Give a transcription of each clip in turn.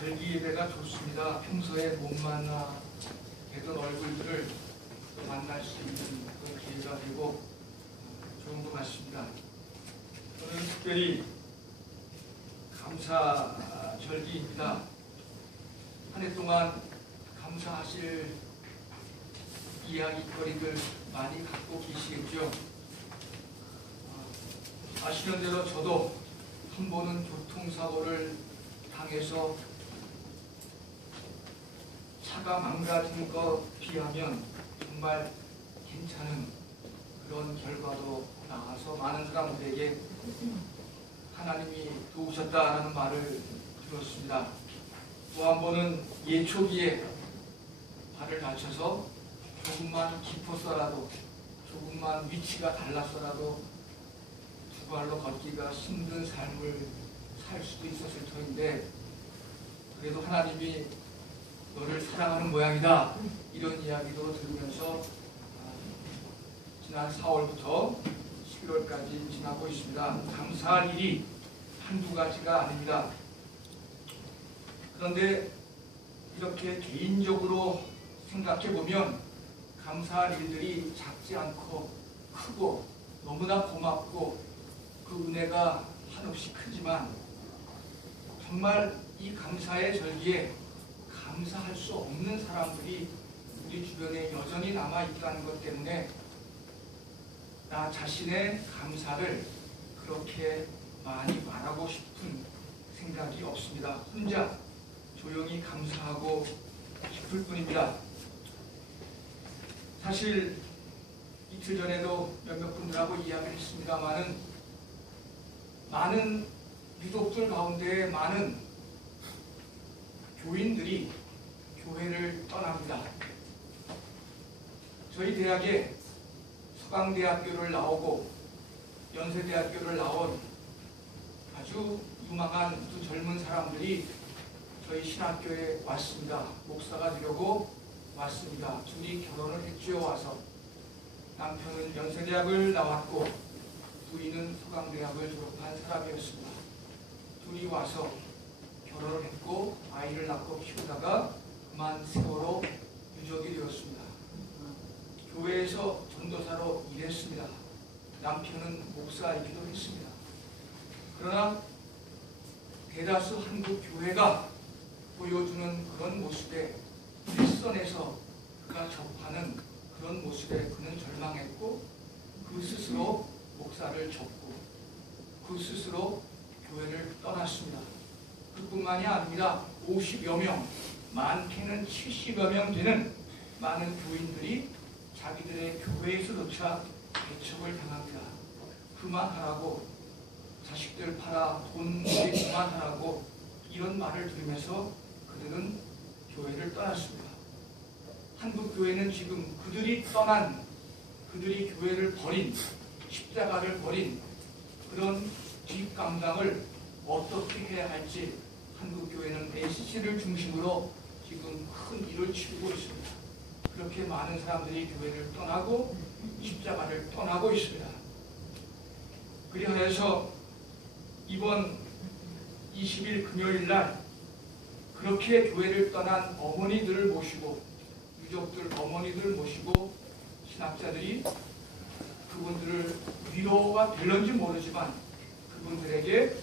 절기 예배가 좋습니다. 평소에 못 만나 뵀던 얼굴들을 또 만날 수 있는 그런 기회가 되고 좋은 것 같습니다. 오늘 특별히 감사 절기입니다. 한 해 동안 감사하실 이야기거리들 많이 갖고 계시겠죠. 아시는 대로 저도 한 번은 교통사고를 당해서 차가 망가진 것 비하면 정말 괜찮은 그런 결과도 나와서 많은 사람들에게 하나님이 도우셨다라는 말을 들었습니다. 또 한 번은 예초기에 발을 다쳐서 조금만 깊었어라도 조금만 위치가 달랐어라도 두 발로 걷기가 힘든 삶을 살 수도 있었을 터인데 그래도 하나님이 너를 사랑하는 모양이다 이런 이야기도 들으면서 지난 4월부터 11월까지 지나고 있습니다. 감사할 일이 한두 가지가 아닙니다. 그런데 이렇게 개인적으로 생각해 보면 감사할 일들이 작지 않고 크고 너무나 고맙고 그 은혜가 한없이 크지만 정말 이 감사의 절기에 감사할 수 없는 사람들이 우리 주변에 여전히 남아있다는 것 때문에 나 자신의 감사를 그렇게 많이 말하고 싶은 생각이 없습니다. 혼자 조용히 감사하고 싶을 뿐입니다. 사실 이틀 전에도 몇몇 분들하고 이야기를 했습니다마는 많은 유독들 가운데 많은 교인들이 교회를 떠납니다. 저희 대학에 서강대학교를 나오고 연세대학교를 나온 아주 유망한 두 젊은 사람들이 저희 신학교에 왔습니다. 목사가 되려고 왔습니다. 둘이 결혼을 했지요. 와서 남편은 연세대학을 나왔고 부인은 서강대학을 졸업한 사람이었습니다. 둘이 와서 결혼을 했고 아이를 낳고 키우다가 그만 세월호 유족이 되었습니다. 교회에서 전도사로 일했습니다. 남편은 목사이기도 했습니다. 그러나 대다수 한국 교회가 보여주는 그런 모습에 헬선에서 그가 접하는 그런 모습에 그는 절망했고 그 스스로 목사를 접고 그 스스로 교회를 떠났습니다. 그뿐만이 아닙니다. 50여 명, 많게는 70여 명 되는 많은 교인들이 자기들의 교회에서조차 배척을 당합니다. 그만하라고, 자식들 팔아 돈 벌이 그만하라고 이런 말을 들으면서 그들은 교회를 떠났습니다. 한국 교회는 지금 그들이 떠난, 그들이 교회를 버린, 십자가를 버린 그런 뒷감당을 어떻게 해야 할지 한국 교회는 NCC를 중심으로 지금 큰 일을 치르고 있습니다. 그렇게 많은 사람들이 교회를 떠나고 십자가를 떠나고 있습니다. 그리하여서 이번 20일 금요일 날 그렇게 교회를 떠난 어머니들을 모시고 유족들 어머니들을 모시고 신학자들이 그분들을 위로가 될런지 모르지만 그분들에게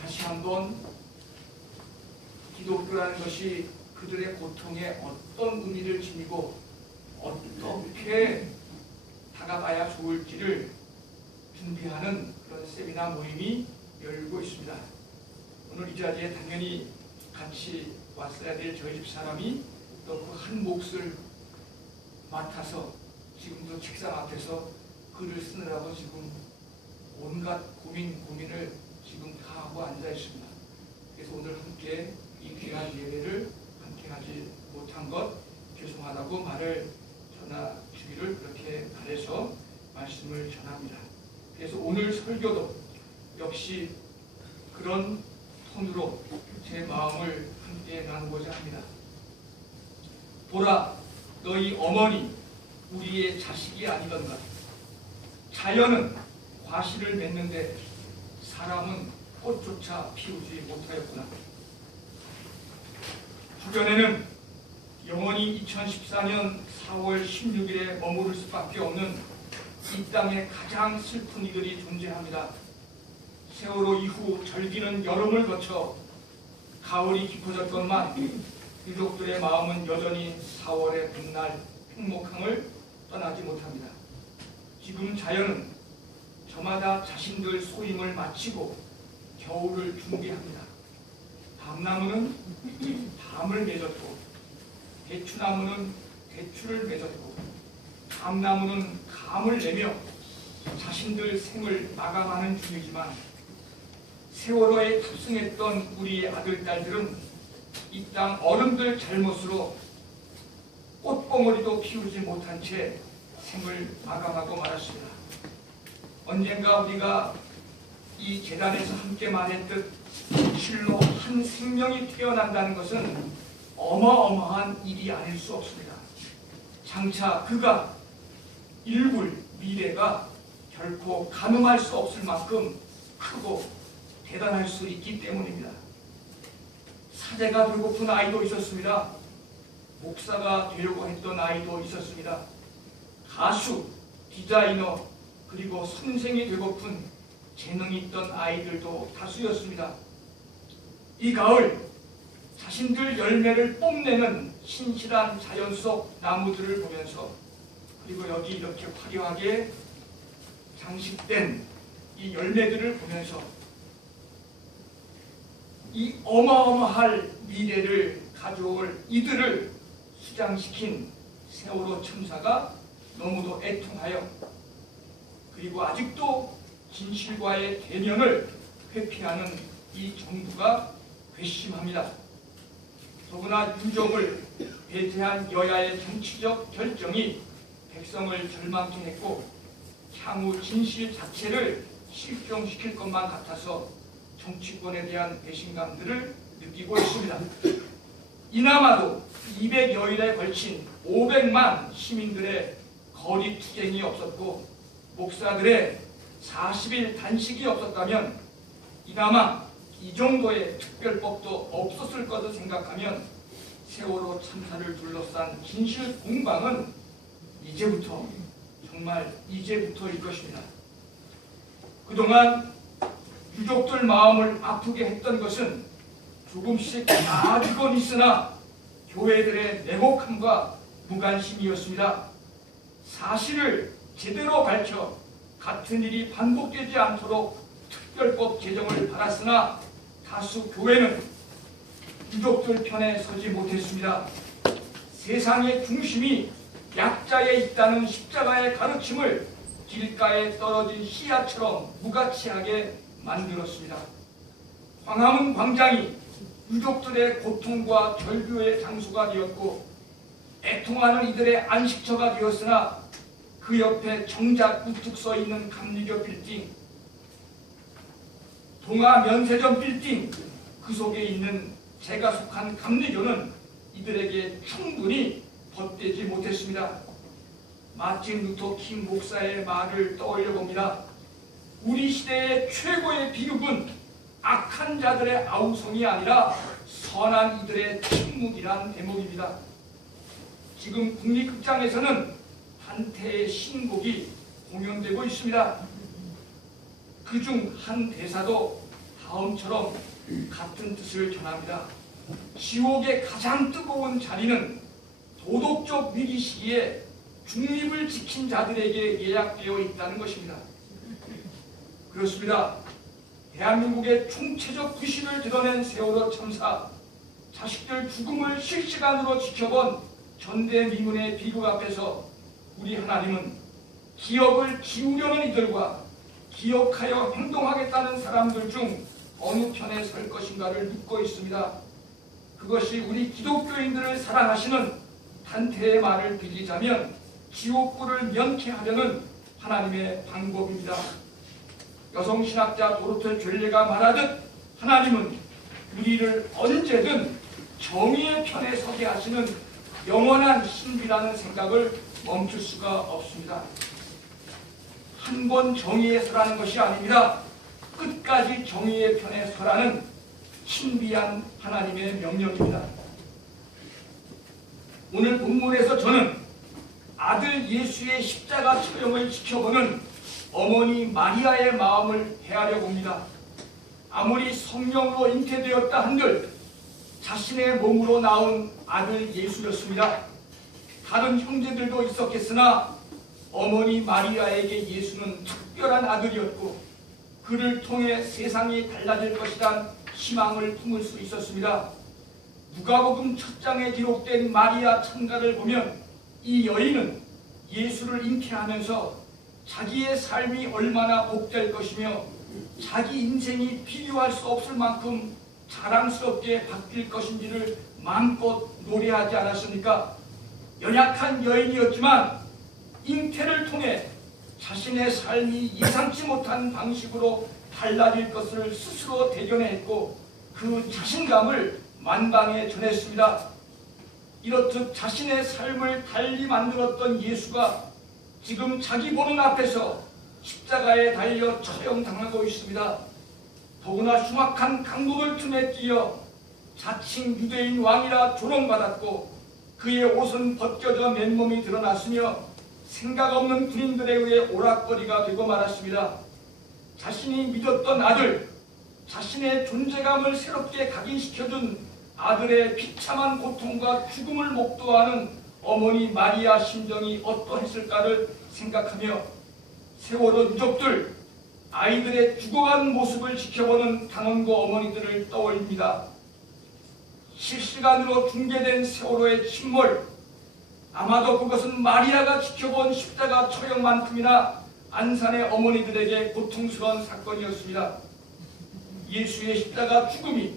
다시 한번 기독교라는 것이 그들의 고통에 어떤 의미를 지니고 어떻게 다가가야 좋을지를 준비하는 그런 세미나 모임이 열리고 있습니다. 오늘 이 자리에 당연히 같이 왔어야 될 저희 집사람이 또 그 한 몫을 맡아서 지금도 책상 앞에서 글을 쓰느라고 지금 온갖 고민을 지금 다 하고 앉아 있습니다. 그래서 오늘 함께 이 귀한 예배를 함께 하지 못한 것 죄송하다고 말을 전하주기를 그렇게 바라서 말씀을 전합니다. 그래서 오늘 설교도 역시 그런 톤으로 제 마음을 함께 나누고자 합니다. 보라, 너희 어머니 우리의 자식이 아니던가. 자연은 과실을 맺는데 사람은 꽃조차 피우지 못하였구나. 주변에는 영원히 2014년 4월 16일에 머무를 수밖에 없는 이 땅의 가장 슬픈 이들이 존재합니다. 세월호 이후 절기는 여름을 거쳐 가을이 깊어졌건만 유족들의 마음은 여전히 4월의 봄날 행복함을 떠나지 못합니다. 지금 자연은 저마다 자신들 소임을 마치고 겨울을 준비합니다. 밤나무는 밤을 맺었고 대추나무는 대추를 맺었고 감나무는 감을 내며 자신들 생을 마감하는 중이지만 세월호에 탑승했던 우리의 아들, 딸들은 이 땅 어른들 잘못으로 꽃봉오리도 피우지 못한 채 생을 마감하고 말았습니다. 언젠가 우리가 이 재단에서 함께 말했듯 실로 한 생명이 태어난다는 것은 어마어마한 일이 아닐 수 없습니다. 장차 그가 일굴 미래가 결코 가늠할 수 없을 만큼 크고 대단할 수 있기 때문입니다. 사제가 되고픈 아이도 있었습니다. 목사가 되려고 했던 아이도 있었습니다. 가수, 디자이너, 그리고 선생이 되고픈 재능이 있던 아이들도 다수였습니다. 이 가을 자신들 열매를 뽐내는 신실한 자연 속 나무들을 보면서 그리고 여기 이렇게 화려하게 장식된 이 열매들을 보면서 이 어마어마할 미래를 가져올 이들을 수장시킨 세월호 참사가 너무도 애통하여 그리고 아직도 진실과의 대면을 회피하는 이 정부가 괘씸합니다. 더구나 유족을 배제한 여야의 정치적 결정이 백성을 절망케 했고 향후 진실 자체를 실종시킬 것만 같아서 정치권에 대한 배신감들을 느끼고 있습니다. 이나마도 200여일에 걸친 500만 시민들의 거리 투쟁이 없었고 목사들의 40일 단식이 없었다면 이나마 이 정도의 특별법도 없었을 것을 생각하면 세월호 참사를 둘러싼 진실 공방은 이제부터 정말 이제부터일 것입니다. 그동안 유족들 마음을 아프게 했던 것은 조금씩 나아지곤 있으나 교회들의 냉혹함과 무관심이었습니다. 사실을 제대로 밝혀 같은 일이 반복되지 않도록 특별법 제정을 받았으나 다수 교회는 유족들 편에 서지 못했습니다. 세상의 중심이 약자에 있다는 십자가의 가르침을 길가에 떨어진 씨앗처럼 무가치하게 만들었습니다. 광화문 광장이 유족들의 고통과 절규의 장소가 되었고 애통하는 이들의 안식처가 되었으나 그 옆에 정작 우뚝 서 있는 감리교 빌딩, 동아면세점 빌딩, 그 속에 있는 제가 속한 감리교는 이들에게 충분히 벗대지 못했습니다. 마틴 루터 킹 목사의 말을 떠올려 봅니다. 우리 시대의 최고의 비극은 악한 자들의 아우성이 아니라 선한 이들의 침묵이란 대목입니다. 지금 국립극장에서는 한태의 신곡이 공연되고 있습니다. 그중 한 대사도 다음처럼 같은 뜻을 전합니다. 지옥의 가장 뜨거운 자리는 도덕적 위기 시기에 중립을 지킨 자들에게 예약되어 있다는 것입니다. 그렇습니다. 대한민국의 총체적 부실을 드러낸 세월호 참사, 자식들 죽음을 실시간으로 지켜본 전대미문의 비극 앞에서 우리 하나님은 기억을 기우려는 이들과 기억하여 행동하겠다는 사람들 중 어느 편에 설 것인가를 묻고 있습니다. 그것이 우리 기독교인들을 사랑하시는 단테의 말을 빌리자면 지옥불을 면케하려는 하나님의 방법입니다. 여성신학자 도로트 죈레가 말하듯 하나님은 우리를 언제든 정의의 편에 서게 하시는 영원한 신비라는 생각을 멈출 수가 없습니다. 한 번 정의에 서라는 것이 아닙니다. 끝까지 정의의 편에 서라는 신비한 하나님의 명령입니다. 오늘 본문에서 저는 아들 예수의 십자가 처형을 지켜보는 어머니 마리아의 마음을 헤아려 봅니다. 아무리 성령으로 잉태되었다 한들 자신의 몸으로 낳은 아들 예수였습니다. 다른 형제들도 있었겠으나 어머니 마리아에게 예수는 특별한 아들이었고 그를 통해 세상이 달라질 것이란 희망을 품을 수 있었습니다. 누가복음 1장에 기록된 마리아 찬가를 보면 이 여인은 예수를 잉태하면서 자기의 삶이 얼마나 복될 것이며 자기 인생이 비교할 수 없을 만큼 자랑스럽게 바뀔 것인지를 마음껏 노래하지 않았습니까? 연약한 여인이었지만 잉태를 통해 자신의 삶이 예상치 못한 방식으로 달라질 것을 스스로 대견했고 그 자신감을 만방에 전했습니다. 이렇듯 자신의 삶을 달리 만들었던 예수가 지금 자기 보는 앞에서 십자가에 달려 처형당하고 있습니다. 더구나 흉악한 강도들 틈에 끼어 자칭 유대인 왕이라 조롱받았고 그의 옷은 벗겨져 맨몸이 드러났으며 생각 없는 군인들에 의해 오락거리가 되고 말았습니다. 자신이 믿었던 아들, 자신의 존재감을 새롭게 각인시켜준 아들의 비참한 고통과 죽음을 목도하는 어머니 마리아 심정이 어떠했을까를 생각하며 세월호 유족들, 아이들의 죽어간 모습을 지켜보는 당원고 어머니들을 떠올립니다. 실시간으로 중계된 세월호의 침몰, 아마도 그것은 마리아가 지켜본 십자가 처형만큼이나 안산의 어머니들에게 고통스러운 사건이었습니다. 예수의 십자가 죽음이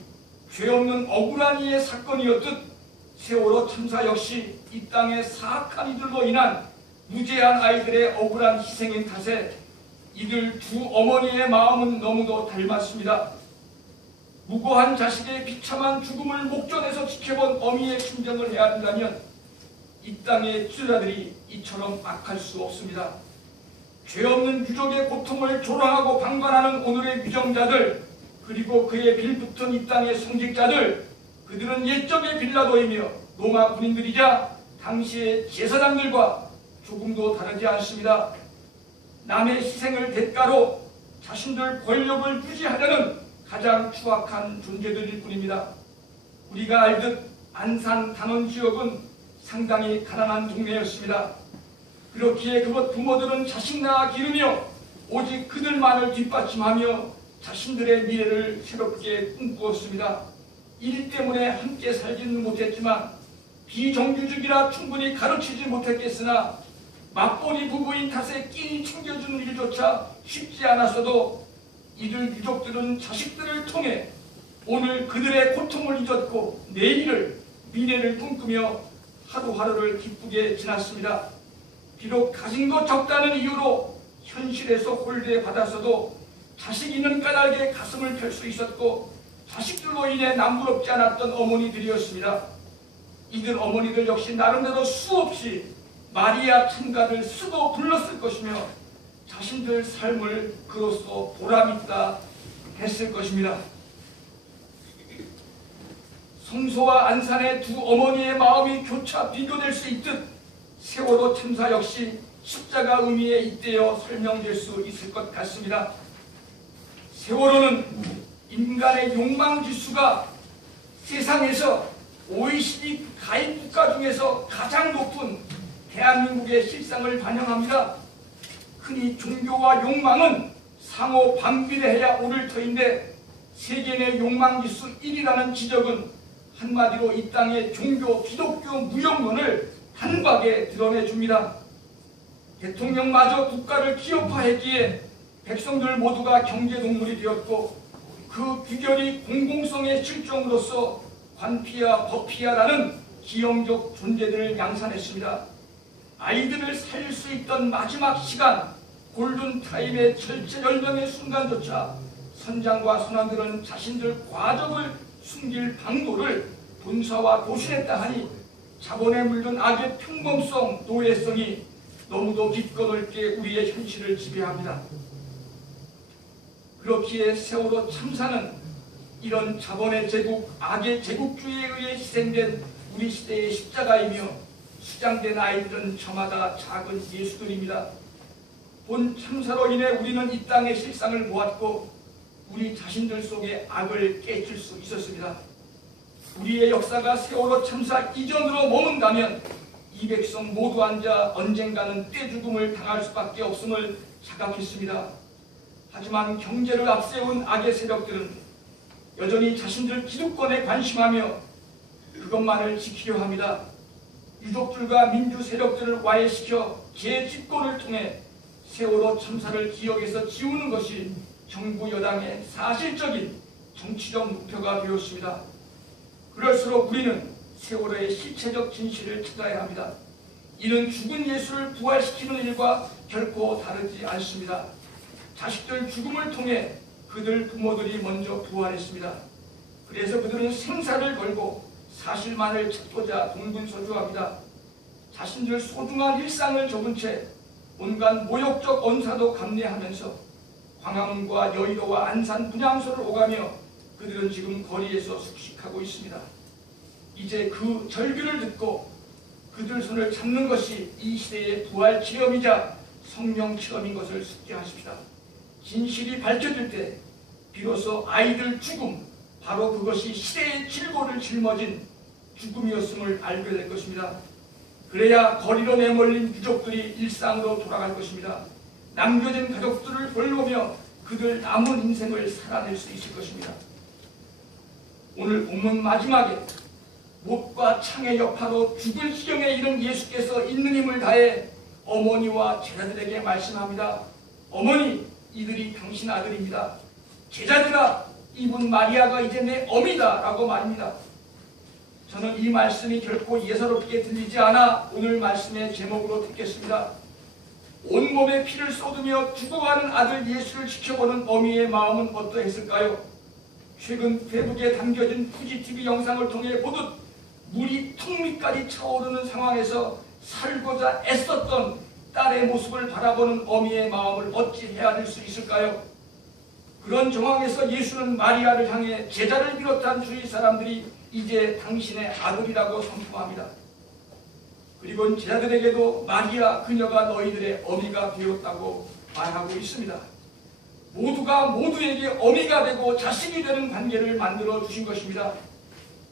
죄 없는 억울한 이의 사건이었듯 세월호 참사 역시 이 땅의 사악한 이들로 인한 무죄한 아이들의 억울한 희생인 탓에 이들 두 어머니의 마음은 너무도 닮았습니다. 무고한 자식의 비참한 죽음을 목전에서 지켜본 어미의 심정을 헤아린다면 이 땅의 지도자들이 이처럼 악할 수 없습니다. 죄 없는 유족의 고통을 조롱하고 방관하는 오늘의 유정자들, 그리고 그에 빌붙은 이 땅의 성직자들, 그들은 옛적의 빌라도이며 로마 군인들이자 당시의 제사장들과 조금도 다르지 않습니다. 남의 희생을 대가로 자신들 권력을 유지하려는 가장 추악한 존재들일 뿐입니다. 우리가 알듯 안산 단원지역은 상당히 가난한 동네였습니다. 그렇기에 그곳 부모들은 자식 낳아 기르며 오직 그들만을 뒷받침하며 자신들의 미래를 새롭게 꿈꾸었습니다. 일 때문에 함께 살지는 못했지만 비정규직이라 충분히 가르치지 못했겠으나 맞벌이 부부인 탓에 끼니 챙겨주는 일조차 쉽지 않았어도 이들 유족들은 자식들을 통해 오늘 그들의 고통을 잊었고 내일을, 미래를 꿈꾸며 하루하루를 기쁘게 지났습니다. 비록 가진 것 적다는 이유로 현실에서 홀대받았어도 자식 있는 까닭에 가슴을 펼 수 있었고 자식들로 인해 남부럽지 않았던 어머니들이었습니다. 이들 어머니들 역시 나름대로 수없이 마리아 찬가를 쓰고 불렀을 것이며 자신들 삶을 그로써 보람있다 했을 것입니다. 성소와 안산의 두 어머니의 마음이 교차 비교될 수 있듯 세월호 참사 역시 십자가 의미에 잇대어 설명될 수 있을 것 같습니다. 세월호는 인간의 욕망지수가 세상에서 OECD 가입 국가 중에서 가장 높은 대한민국의 실상을 반영합니다. 흔히 종교와 욕망은 상호 반비례해야 옳을 터인데 세계 내 욕망지수 1위라는 지적은 한마디로 이 땅의 종교 기독교 무용론을 단박에 드러내줍니다. 대통령마저 국가를 기업화했기에 백성들 모두가 경제동물이 되었고 그 귀결이 공공성의 실종으로서 관피야 법피야라는 기형적 존재들을 양산했습니다. 아이들을 살릴 수 있던 마지막 시간 골든타임의 철제열명의 순간조차 선장과 선원들은 자신들 과적을 숨길 방도를 본사와 도신했다 하니 자본에 물든 악의 평범성, 노예성이 너무도 깊고 넓게 우리의 현실을 지배합니다. 그렇기에 세월호 참사는 이런 자본의 제국, 악의 제국주의에 의해 희생된 우리 시대의 십자가이며 수장된 아이들은 저마다 작은 예수들입니다. 본 참사로 인해 우리는 이 땅의 실상을 보았고 우리 자신들 속에 악을 깨칠 수 있었습니다. 우리의 역사가 세월호 참사 이전으로 머문다면 이 백성 모두 앉아 언젠가는 떼죽음을 당할 수밖에 없음을 자각했습니다. 하지만 경제를 앞세운 악의 세력들은 여전히 자신들 기득권에 관심하며 그것만을 지키려 합니다. 유족들과 민주 세력들을 와해시켜 재집권을 통해 세월호 참사를 기억에서 지우는 것이 정부 여당의 사실적인 정치적 목표가 되었습니다. 그럴수록 우리는 세월호의 실체적 진실을 찾아야 합니다. 이는 죽은 예수를 부활시키는 일과 결코 다르지 않습니다. 자식들 죽음을 통해 그들 부모들이 먼저 부활했습니다. 그래서 그들은 생사를 걸고 사실만을 찾고자 동분서주합니다. 자신들 소중한 일상을 접은 채 온갖 모욕적 언사도 감내하면서 광화문과 여의도와 안산 분향소를 오가며 그들은 지금 거리에서 숙식하고 있습니다. 이제 그 절규를 듣고 그들 손을 잡는 것이 이 시대의 부활 체험이자 성령 체험인 것을 숙지하십시다. 진실이 밝혀질 때 비로소 아이들 죽음, 바로 그것이 시대의 질고를 짊어진 죽음이었음을 알게 될 것입니다. 그래야 거리로 내몰린 유족들이 일상으로 돌아갈 것입니다. 남겨진 가족들을 돌보며 그들 남은 인생을 살아낼 수 있을 것입니다. 오늘 본문 마지막에 못과 창의 여파로 죽을 지경에 이른 예수께서 있는 힘을 다해 어머니와 제자들에게 말씀합니다. 어머니, 이들이 당신 아들입니다. 제자들아, 이분 마리아가 이제 내 어미다 라고 말입니다. 저는 이 말씀이 결코 예사롭게 들리지 않아 오늘 말씀의 제목으로 듣겠습니다. 온몸에 피를 쏟으며 죽어가는 아들 예수를 지켜보는 어미의 마음은 어떠했을까요? 최근 페북에 담겨진 푸지TV 영상을 통해 보듯 물이 턱 밑까지 차오르는 상황에서 살고자 애썼던 딸의 모습을 바라보는 어미의 마음을 어찌 헤아릴 수 있을까요? 그런 정황에서 예수는 마리아를 향해 제자를 비롯한 주위 사람들이 이제 당신의 아들이라고 선포합니다. 그리고 제자들에게도 마리아 그녀가 너희들의 어미가 되었다고 말하고 있습니다. 모두가 모두에게 어미가 되고 자식이 되는 관계를 만들어 주신 것입니다.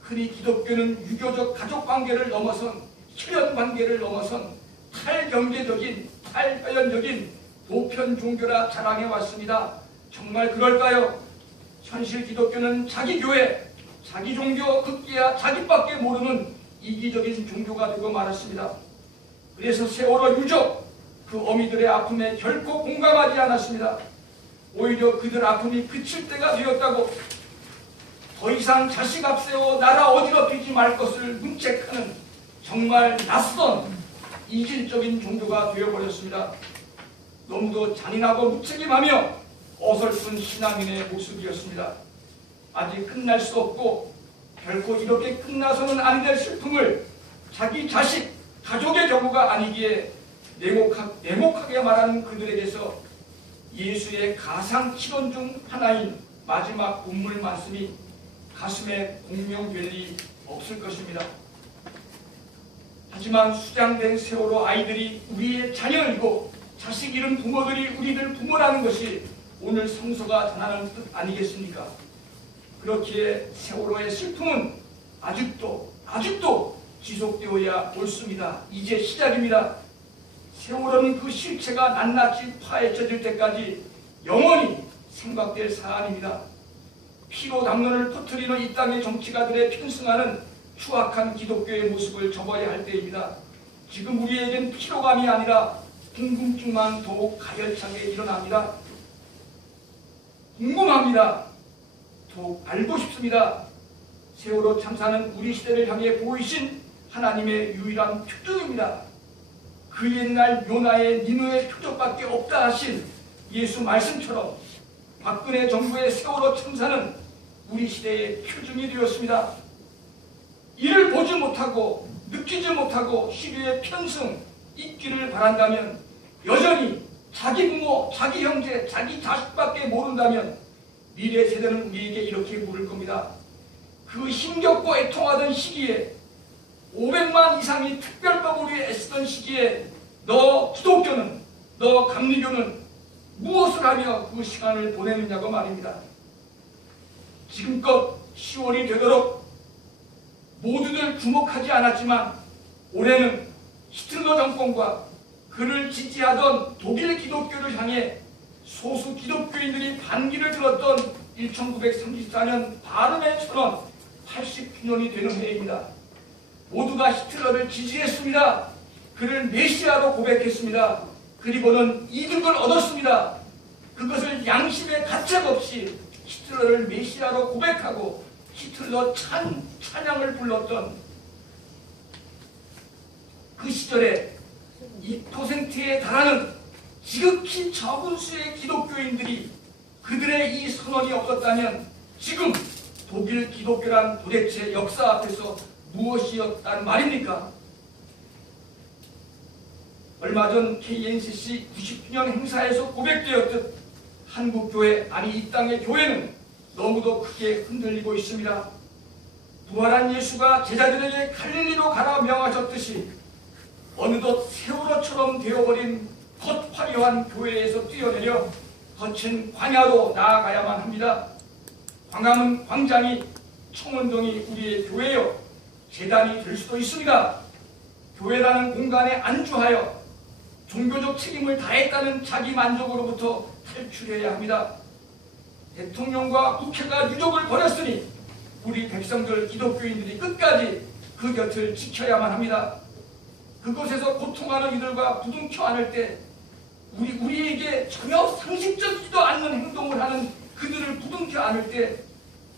흔히 기독교는 유교적 가족관계를 넘어선 혈연관계를 넘어선 탈경제적인 탈회연적인 보편 종교라 자랑해 왔습니다. 정말 그럴까요? 현실 기독교는 자기 교회, 자기 종교, 극기야 자기밖에 모르는 이기적인 종교가 되고 말았습니다. 그래서 세월호 유족, 그 어미들의 아픔에 결코 공감하지 않았습니다. 오히려 그들 아픔이 그칠 때가 되었다고 더 이상 자식 앞세워 나라 어지럽히지 말 것을 문책하는 정말 낯선 이질적인 종교가 되어버렸습니다. 너무도 잔인하고 무책임하며 어설픈 신앙인의 모습이었습니다. 아직 끝날 수 없고 결코 이렇게 끝나서는 안 될 슬픔을 자기 자식, 가족의 경우가 아니기에 냉혹하게 말하는 그들에게서 예수의 가상 치론 중 하나인 마지막 본문 말씀이 가슴에 공명될 리 없을 것입니다. 하지만 수장된 세월호 아이들이 우리의 자녀이고 자식 잃은 부모들이 우리들 부모라는 것이 오늘 성서가 전하는 뜻 아니겠습니까? 그렇기에 세월호의 슬픔은 아직도 지속되어야 옳습니다. 이제 시작입니다. 세월호는 그 실체가 낱낱이 파헤쳐질 때까지 영원히 생각될 사안입니다. 피로 담론을 퍼뜨리는 이 땅의 정치가들의 편승하는 추악한 기독교의 모습을 접어야 할 때입니다. 지금 우리에겐 피로감이 아니라 궁금증만 더욱 가열차게 일어납니다. 궁금합니다. 더욱 알고 싶습니다. 세월호 참사는 우리 시대를 향해 보이신 하나님의 유일한 표적입니다. 그 옛날 요나의 니느웨 표적밖에 없다 하신 예수 말씀처럼 박근혜 정부의 세월호 참사는 우리 시대의 표징이 되었습니다. 이를 보지 못하고 느끼지 못하고 시류의 편승 있기를 바란다면, 여전히 자기 부모, 자기 형제, 자기 자식밖에 모른다면 미래 세대는 우리에게 이렇게 물을 겁니다. 그 힘겹고 애통하던 시기에 500만 이상이 특별법을 위해 애쓰던 시기에 너 기독교는, 너 감리교는 무엇을 하며 그 시간을 보내느냐고 말입니다. 지금껏 10월이 되도록 모두들 주목하지 않았지만 올해는 히틀러 정권과 그를 지지하던 독일 기독교를 향해 소수 기독교인들이 반기를 들었던 1934년 바름의 선언 80주년이 되는 해입니다. 모두가 히틀러를 지지했습니다. 그를 메시아로 고백했습니다. 그리고는 이득을 얻었습니다. 그것을 양심의 가책 없이 히틀러를 메시아로 고백하고 히틀러 찬양을 불렀던 그 시절에 2%에 달하는 지극히 적은 수의 기독교인들이 그들의 이 선언이 없었다면 지금 독일 기독교란 도대체 역사 앞에서 무엇이었단 말입니까? 얼마 전 KNCC 90주년 행사에서 고백되었듯 한국교회, 아니 이 땅의 교회는 너무도 크게 흔들리고 있습니다. 부활한 예수가 제자들에게 갈릴리로 가라 명하셨듯이 어느덧 세월호처럼 되어버린 겉 화려한 교회에서 뛰어내려 거친 광야로 나아가야만 합니다. 광화문 광장이 청운동이 우리의 교회요 재단이 될 수도 있습니다. 교회라는 공간에 안주하여 종교적 책임을 다했다는 자기 만족으로부터 탈출해야 합니다. 대통령과 국회가 유족을 버렸으니 우리 백성들 기독교인들이 끝까지 그 곁을 지켜야만 합니다. 그곳에서 고통하는 이들과 부둥켜 안을 때 우리에게 전혀 상식적이지도 않는 행동을 하는 그들을 부둥켜 안을 때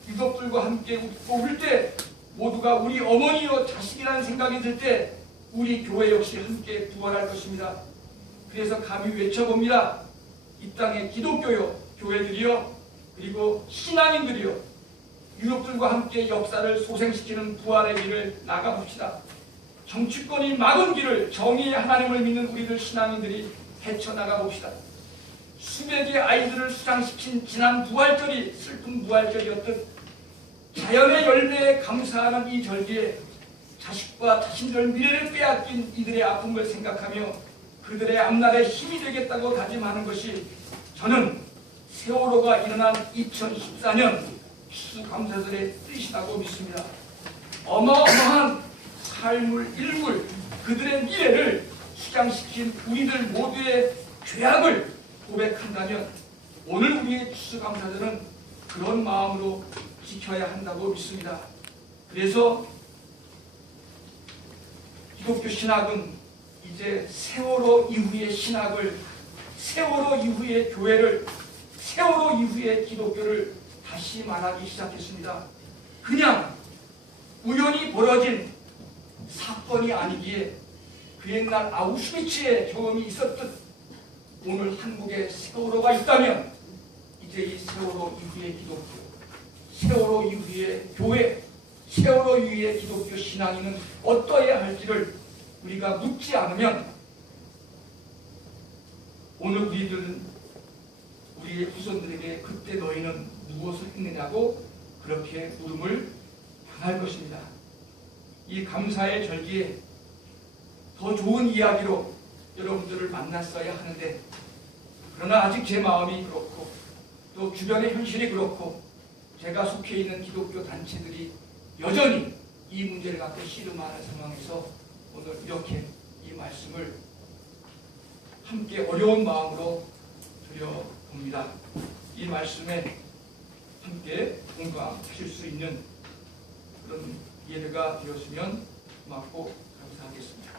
유족들과 함께 웃고 울 때 모두가 우리 어머니요 자식이라는 생각이 들 때 우리 교회 역시 함께 부활할 것입니다. 그래서 감히 외쳐봅니다. 이 땅의 기독교요 교회들이요 그리고 신앙인들이요 유족들과 함께 역사를 소생시키는 부활의 길을 나가봅시다. 정치권이 막은 길을 정의의 하나님을 믿는 우리들 신앙인들이 헤쳐나가봅시다. 수백의 아이들을 수장시킨 지난 부활절이 슬픈 부활절이었듯 자연의 열매에 감사하는 이 절기에 자식과 자신들 미래를 빼앗긴 이들의 아픔을 생각하며 그들의 앞날에 힘이 되겠다고 다짐하는 것이 저는 세월호가 일어난 2014년 추수감사절의 뜻이라고 믿습니다. 어마어마한 삶을 일굴 그들의 미래를 수장시킨 우리들 모두의 죄악을 고백한다면 오늘 우리의 추수감사절은 그런 마음으로 지켜야 한다고 믿습니다. 그래서 기독교 신학은 이제 세월호 이후의 신학을, 세월호 이후의 교회를, 세월호 이후의 기독교를 다시 말하기 시작했습니다. 그냥 우연히 벌어진 사건이 아니기에 그 옛날 아우슈비츠의 경험이 있었듯 오늘 한국에 세월호가 있다면 이제 이 세월호 이후의 기독교, 세월호 이후의 교회, 세월호 이후의 기독교 신앙인은 어떠해야 할지를 우리가 묻지 않으면 오늘 우리들은 우리의 후손들에게 그때 너희는 무엇을 했느냐고 그렇게 물음을 당할 것입니다. 이 감사의 절기에 더 좋은 이야기로 여러분들을 만났어야 하는데 그러나 아직 제 마음이 그렇고 또 주변의 현실이 그렇고 제가 속해 있는 기독교 단체들이 여전히 이 문제를 갖고 씨름하는 상황에서 오늘 이렇게 이 말씀을 함께 어려운 마음으로 드려봅니다. 이 말씀에 함께 공감하실 수 있는 그런 예배가 되었으면 고맙고 감사하겠습니다.